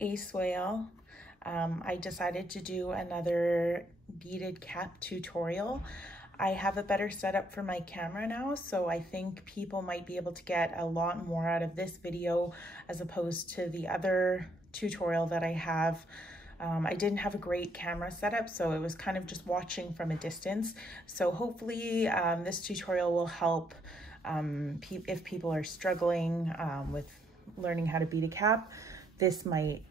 Ace Whale. I decided to do another beaded cap tutorial. I have a better setup for my camera now, so I think people might be able to get a lot more out of this video as opposed to the other tutorial that I have. I didn't have a great camera setup, so it was kind of just watching from a distance. So hopefully this tutorial will help if people are struggling with learning how to bead a cap. This might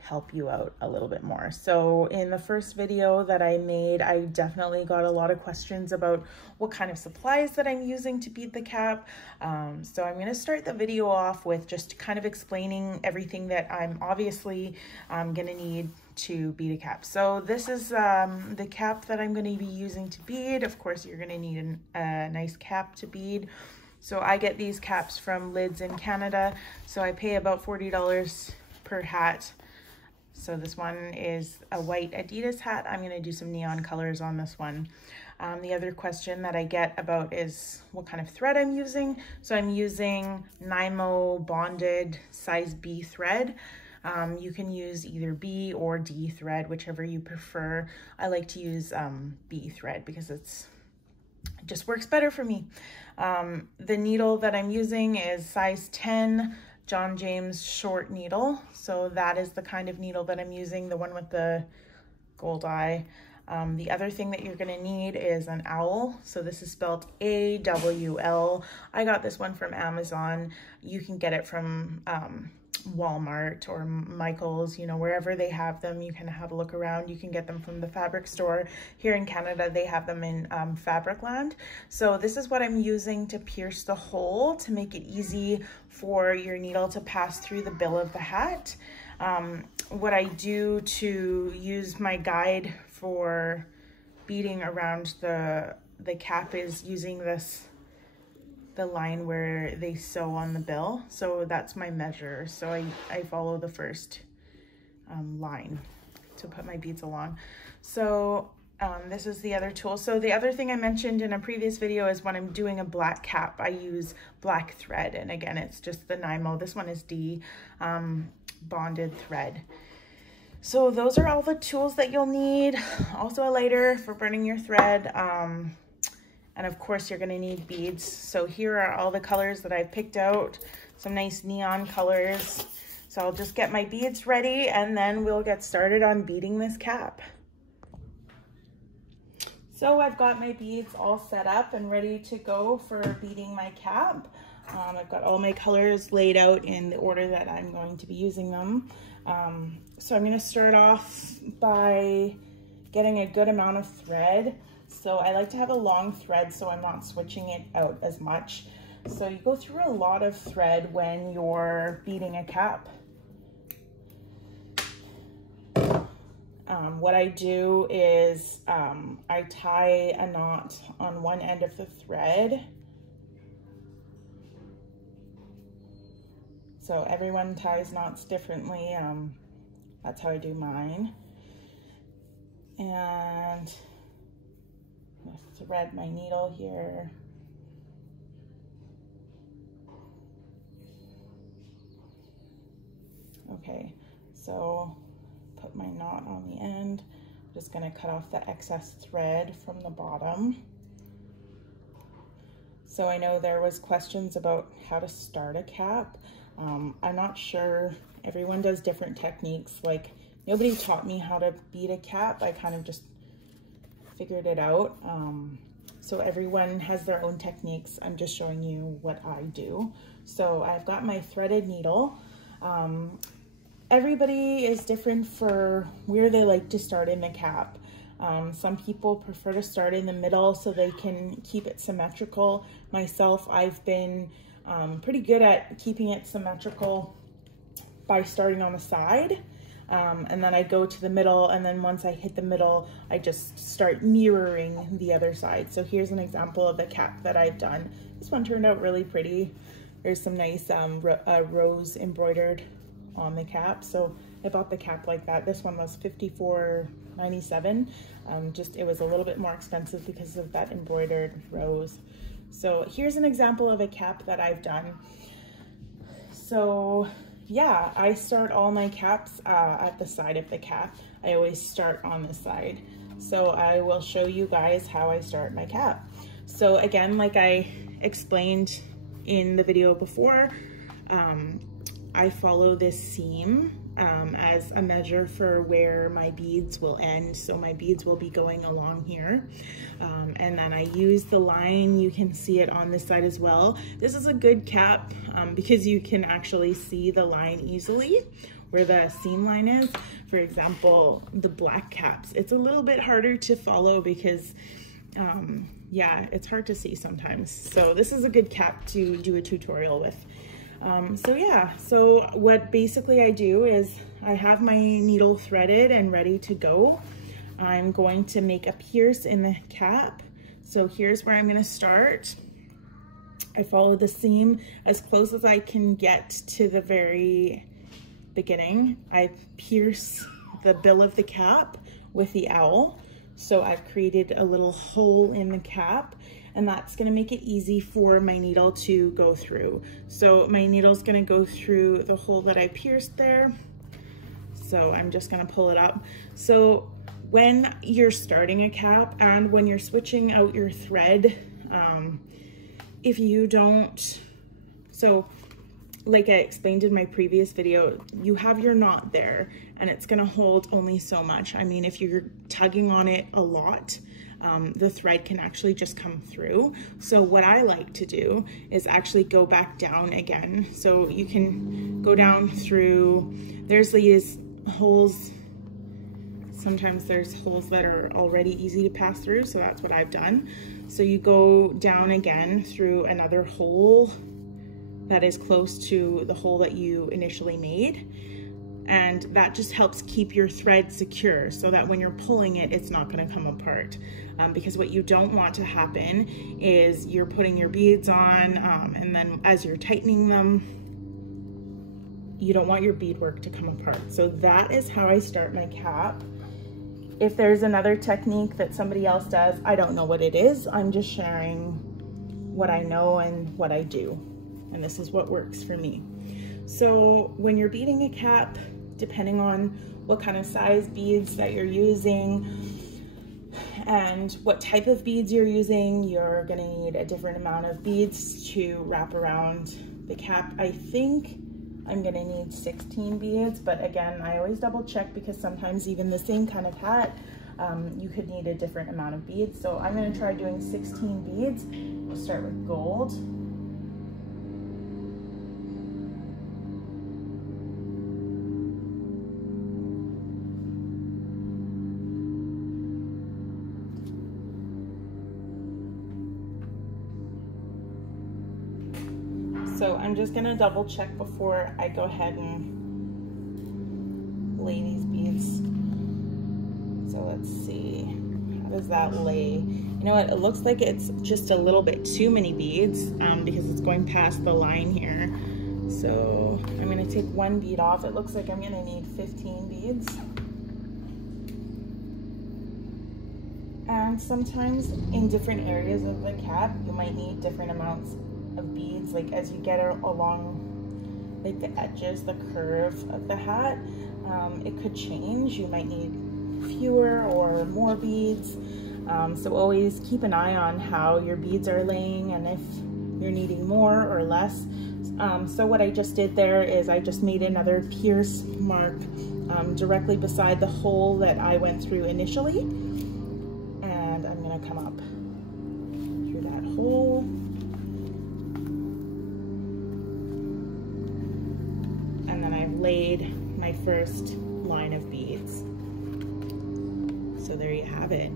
help you out a little bit more. So in the first video that I made, I definitely got a lot of questions about what kind of supplies that I'm using to bead the cap. So I'm going to start the video off with just kind of explaining everything that I'm obviously going to need to bead a cap. So this is the cap that I'm going to be using to bead. Of course, you're going to need a nice cap to bead. So I get these caps from Lids in Canada. So I pay about $40 per hat. So this one is a white Adidas hat. I'm gonna do some neon colors on this one. The other question that I get about is what kind of thread I'm using. So I'm using Nymo bonded size B thread. You can use either B or D thread, whichever you prefer. I like to use B thread because it just works better for me. The needle that I'm using is size 10. John James short needle. So that is the kind of needle that I'm using, the one with the gold eye. The other thing that you're gonna need is an owl. So this is spelled A-W-L. I got this one from Amazon. You can get it from Walmart or Michael's, you know, wherever they have them. You can have a look around. You can get them from the fabric store. Here in Canada, they have them in Fabricland. So this is what I'm using to pierce the hole to make it easy for your needle to pass through the bill of the hat. What I do to use my guide for beading around the cap is using the line where they sew on the bill. So that's my measure. So I follow the first line to put my beads along. So this is the other tool. So the other thing I mentioned in a previous video is when I'm doing a black cap, I use black thread. And again, it's just the Nymo. This one is D bonded thread. So those are all the tools that you'll need. Also a lighter for burning your thread. And of course you're gonna need beads. So here are all the colors that I've picked out, some nice neon colors. So I'll just get my beads ready and then we'll get started on beading this cap. So I've got my beads all set up and ready to go for beading my cap. I've got all my colors laid out in the order that I'm going to be using them. So I'm gonna start off by getting a good amount of thread. So I like to have a long thread so I'm not switching it out as much. So you go through a lot of thread when you're beading a cap. What I do is I tie a knot on one end of the thread. So everyone ties knots differently. That's how I do mine. And thread my needle here. Okay, so put my knot on the end. I'm just gonna cut off the excess thread from the bottom. So I know there was questions about how to start a cap. I'm not sure, everyone does different techniques. Like nobody taught me how to bead a cap. I kind of just figured it out. So everyone has their own techniques. I'm just showing you what I do. So I've got my threaded needle. Everybody is different for where they like to start in the cap. Some people prefer to start in the middle so they can keep it symmetrical. Myself, I've been pretty good at keeping it symmetrical by starting on the side. And then I go to the middle, and then once I hit the middle, I just start mirroring the other side. So here's an example of the cap that I've done. This one turned out really pretty. There's some nice rose embroidered on the cap. So I bought the cap like that. This one was $54.97. Just it was a little bit more expensive because of that embroidered rose. So here's an example of a cap that I've done. So yeah, I start all my caps at the side of the cap. I always start on this side. So I will show you guys how I start my cap. So again, like I explained in the video before, I follow this seam as a measure for where my beads will end. So my beads will be going along here. And then I use the line, you can see it on this side as well. This is a good cap because you can actually see the line easily where the seam line is. For example, the black caps, it's a little bit harder to follow because yeah, it's hard to see sometimes. So this is a good cap to do a tutorial with. So yeah, so what basically I do is I have my needle threaded and ready to go. I'm going to make a pierce in the cap. So here's where I'm going to start. I follow the seam as close as I can get to the very beginning. I pierce the bill of the cap with the owl. So I've created a little hole in the cap, and that's gonna make it easy for my needle to go through. So my needle's gonna go through the hole that I pierced there. So I'm just gonna pull it up. So when you're starting a cap and when you're switching out your thread, if you don't, so like I explained in my previous video, you have your knot there and it's gonna hold only so much. I mean, if you're tugging on it a lot, the thread can actually just come through. So what I like to do is actually go back down again. So you can go down through, there's these holes. Sometimes there's holes that are already easy to pass through. So that's what I've done. So you go down again through another hole that is close to the hole that you initially made. And that just helps keep your thread secure so that when you're pulling it, it's not gonna come apart. Because what you don't want to happen is you're putting your beads on and then as you're tightening them, you don't want your beadwork to come apart. So that is how I start my cap. If there's another technique that somebody else does, I don't know what it is. I'm just sharing what I know and what I do. And this is what works for me. So when you're beading a cap, depending on what kind of size beads that you're using and what type of beads you're using, you're gonna need a different amount of beads to wrap around the cap. I think I'm gonna need 16 beads, but again, I always double check because sometimes even the same kind of hat, you could need a different amount of beads. So I'm gonna try doing 16 beads. We'll start with gold. So I'm just gonna double check before I go ahead and lay these beads. So let's see, how does that lay? You know what, it looks like it's just a little bit too many beads because it's going past the line here. So I'm gonna take one bead off. It looks like I'm gonna need 15 beads. And sometimes in different areas of the cap, you might need different amounts of beads. Like as you get along like the edges, the curve of the hat, it could change. You might need fewer or more beads. So always keep an eye on how your beads are laying and if you're needing more or less. So what I just did there is I just made another pierce mark directly beside the hole that I went through initially. And I'm gonna come up through that hole. And then I've laid my first line of beads. So there you have it.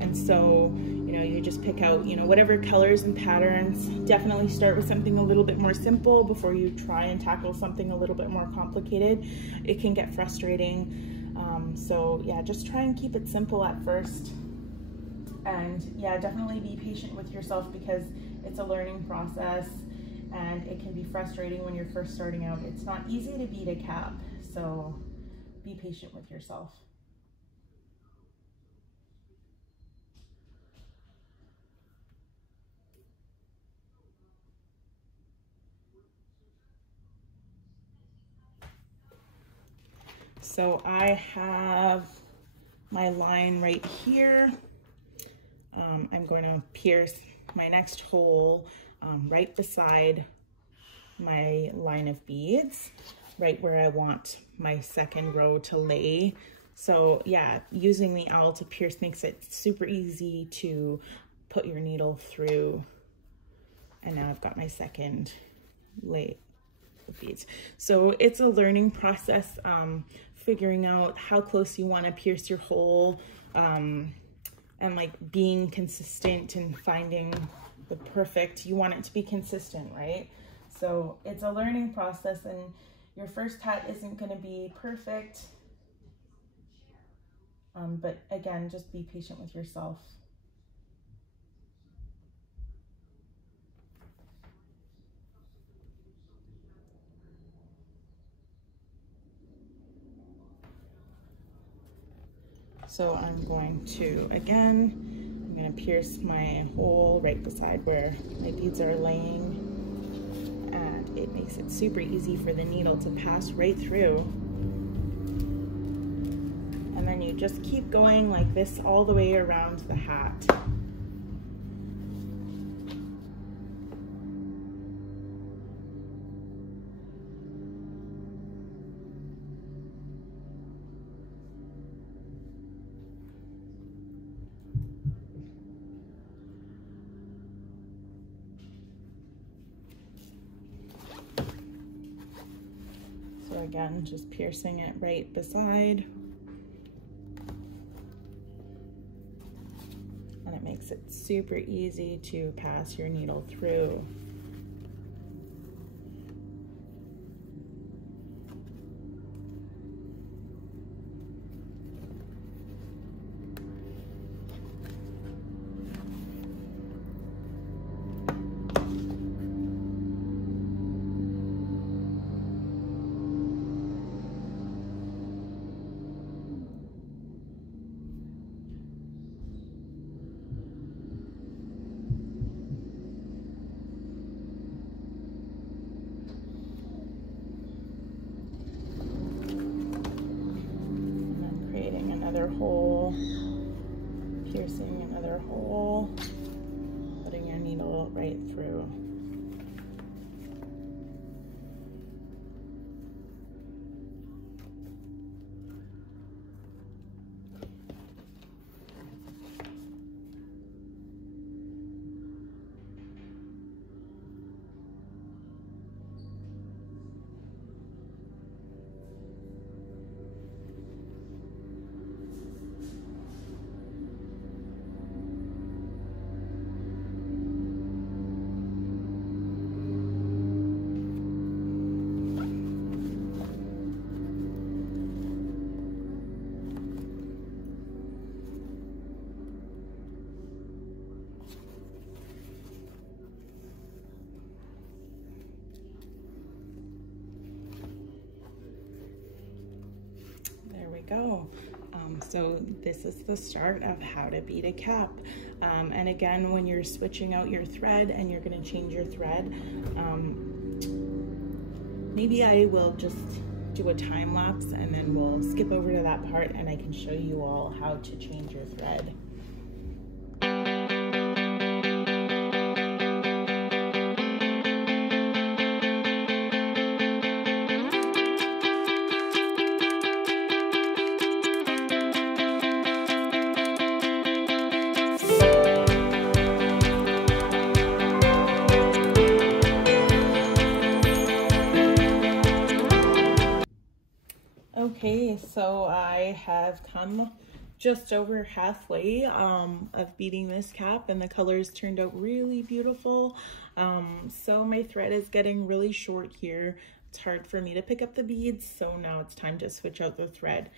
And so, you know, you just pick out, you know, whatever colors and patterns. Definitely start with something a little bit more simple before you try and tackle something a little bit more complicated. It can get frustrating. So yeah, just try and keep it simple at first. And yeah, definitely be patient with yourself because it's a learning process and it can be frustrating when you're first starting out. It's not easy to bead a cap, so be patient with yourself. So I have my line right here. I'm going to pierce my next hole right beside my line of beads, right where I want my second row to lay. So yeah, using the owl to pierce makes it super easy to put your needle through. And now I've got my second lay of beads. So it's a learning process, figuring out how close you want to pierce your hole, and like being consistent and finding the perfect, you want it to be consistent, right? So it's a learning process, and your first hat isn't going to be perfect. But again, just be patient with yourself. So I'm going to, again, I'm going to pierce my hole right beside where my beads are laying. And it makes it super easy for the needle to pass right through. And then you just keep going like this all the way around the hat. So again, just piercing it right beside. And it makes it super easy to pass your needle through. Hole, piercing another hole, putting your needle right through. Go. So this is the start of how to bead a cap. And again, when you're switching out your thread and you're going to change your thread, maybe I will just do a time lapse and then we'll skip over to that part and I can show you all how to change your thread. Okay, so I have come just over halfway of beading this cap and the colors turned out really beautiful. So my thread is getting really short here. It's hard for me to pick up the beads, so now it's time to switch out the thread.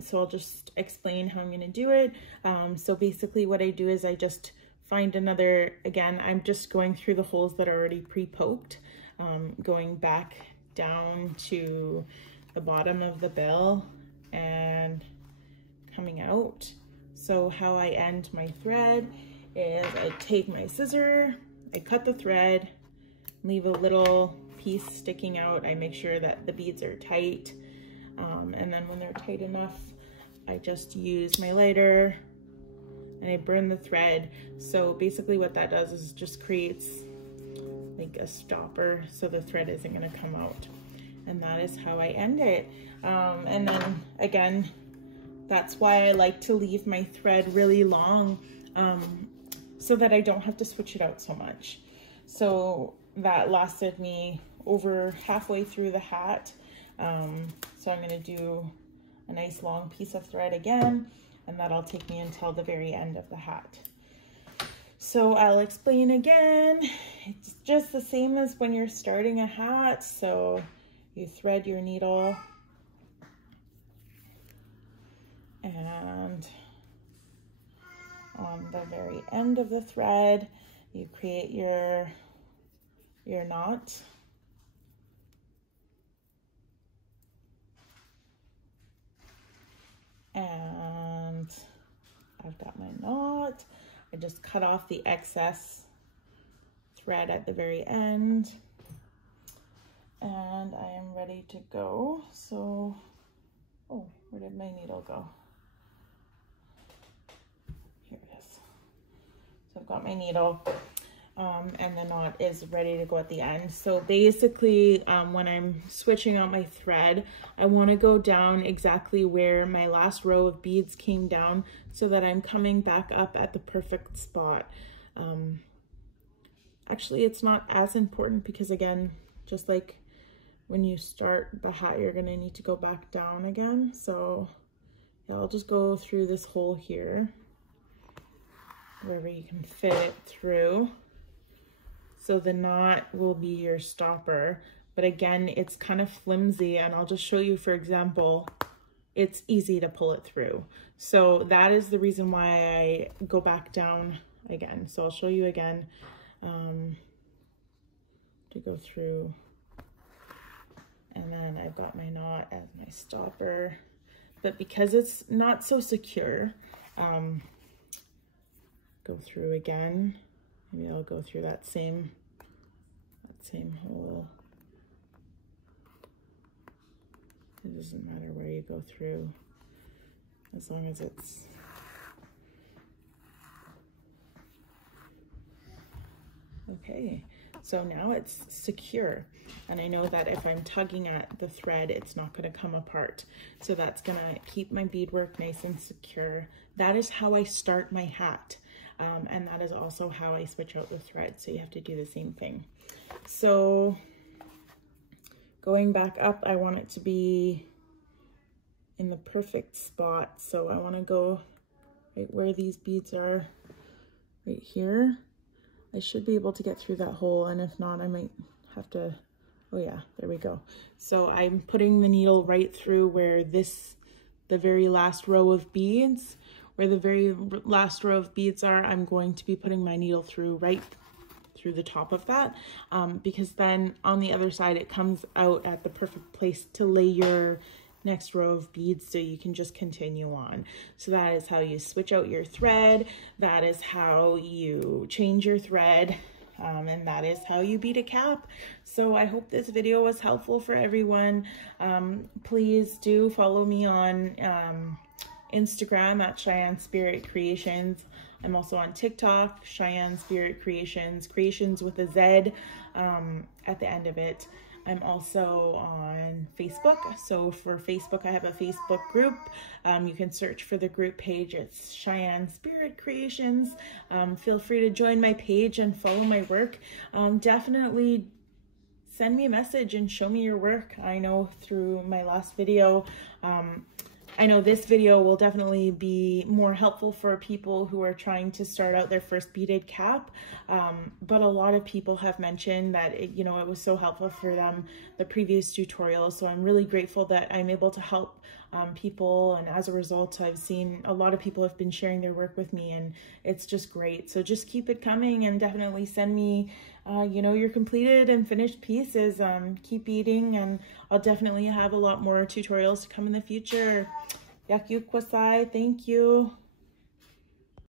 So I'll just explain how I'm going to do it. So basically what I do is I just find another, again, I'm just going through the holes that are already pre-poked, going back down to the bottom of the bill and coming out. So how I end my thread is I take my scissor, I cut the thread, leave a little piece sticking out. I make sure that the beads are tight. And then when they're tight enough, I just use my lighter and I burn the thread. So basically what that does is just creates like a stopper so the thread isn't going to come out. And that is how I end it. And then again, that's why I like to leave my thread really long, so that I don't have to switch it out so much. So that lasted me over halfway through the hat. So I'm gonna do a nice long piece of thread again, and that'll take me until the very end of the hat. So I'll explain again. It's just the same as when you're starting a hat. So you thread your needle, and on the very end of the thread, you create your knot. And I've got my knot. I just cut off the excess thread at the very end. And I am ready to go. So, oh, where did my needle go? Here it is. So I've got my needle, and the knot is ready to go at the end. So basically, when I'm switching out my thread, I want to go down exactly where my last row of beads came down so that I'm coming back up at the perfect spot. Actually, it's not as important because, again, just like when you start the hat, you're going to need to go back down again. So yeah, I'll just go through this hole here, wherever you can fit it through. So the knot will be your stopper, but again, it's kind of flimsy, and I'll just show you, for example, it's easy to pull it through. So that is the reason why I go back down again. So I'll show you again, to go through. And then I've got my knot as my stopper, but because it's not so secure, go through again. Maybe I'll go through that same hole. It doesn't matter where you go through, as long as it's okay. So now it's secure, and I know that if I'm tugging at the thread, it's not going to come apart. So that's going to keep my beadwork nice and secure. That is how I start my hat, and that is also how I switch out the thread. So you have to do the same thing. So going back up, I want it to be in the perfect spot. So I want to go right where these beads are, right here. I should be able to get through that hole, and if not, I might have to, oh yeah, there we go. So I'm putting the needle right through where the very last row of beads, where the very last row of beads are, I'm going to be putting my needle through right through the top of that, because then on the other side, it comes out at the perfect place to lay your next row of beads, so you can just continue on. So that is how you switch out your thread. That is how you change your thread, and that is how you bead a cap. So I hope this video was helpful for everyone. Please do follow me on Instagram at Cheyenne Spirit Creations. I'm also on TikTok, Cheyenne Spirit Creations, creations with a Z at the end of it. I'm also on Facebook. So for Facebook, I have a Facebook group. You can search for the group page. It's Cheyenne Spirit Creations. Feel free to join my page and follow my work. Definitely send me a message and show me your work. I know through my last video, I know this video will definitely be more helpful for people who are trying to start out their first beaded cap, but a lot of people have mentioned that it was so helpful for them, the previous tutorial. So I'm really grateful that I'm able to help people, and as a result, I've seen a lot of people have been sharing their work with me, and it's just great. So just keep it coming, and definitely send me your completed and finished pieces. Keep beading, and I'll definitely have a lot more tutorials to come in the future. Yakyukwasai, thank you.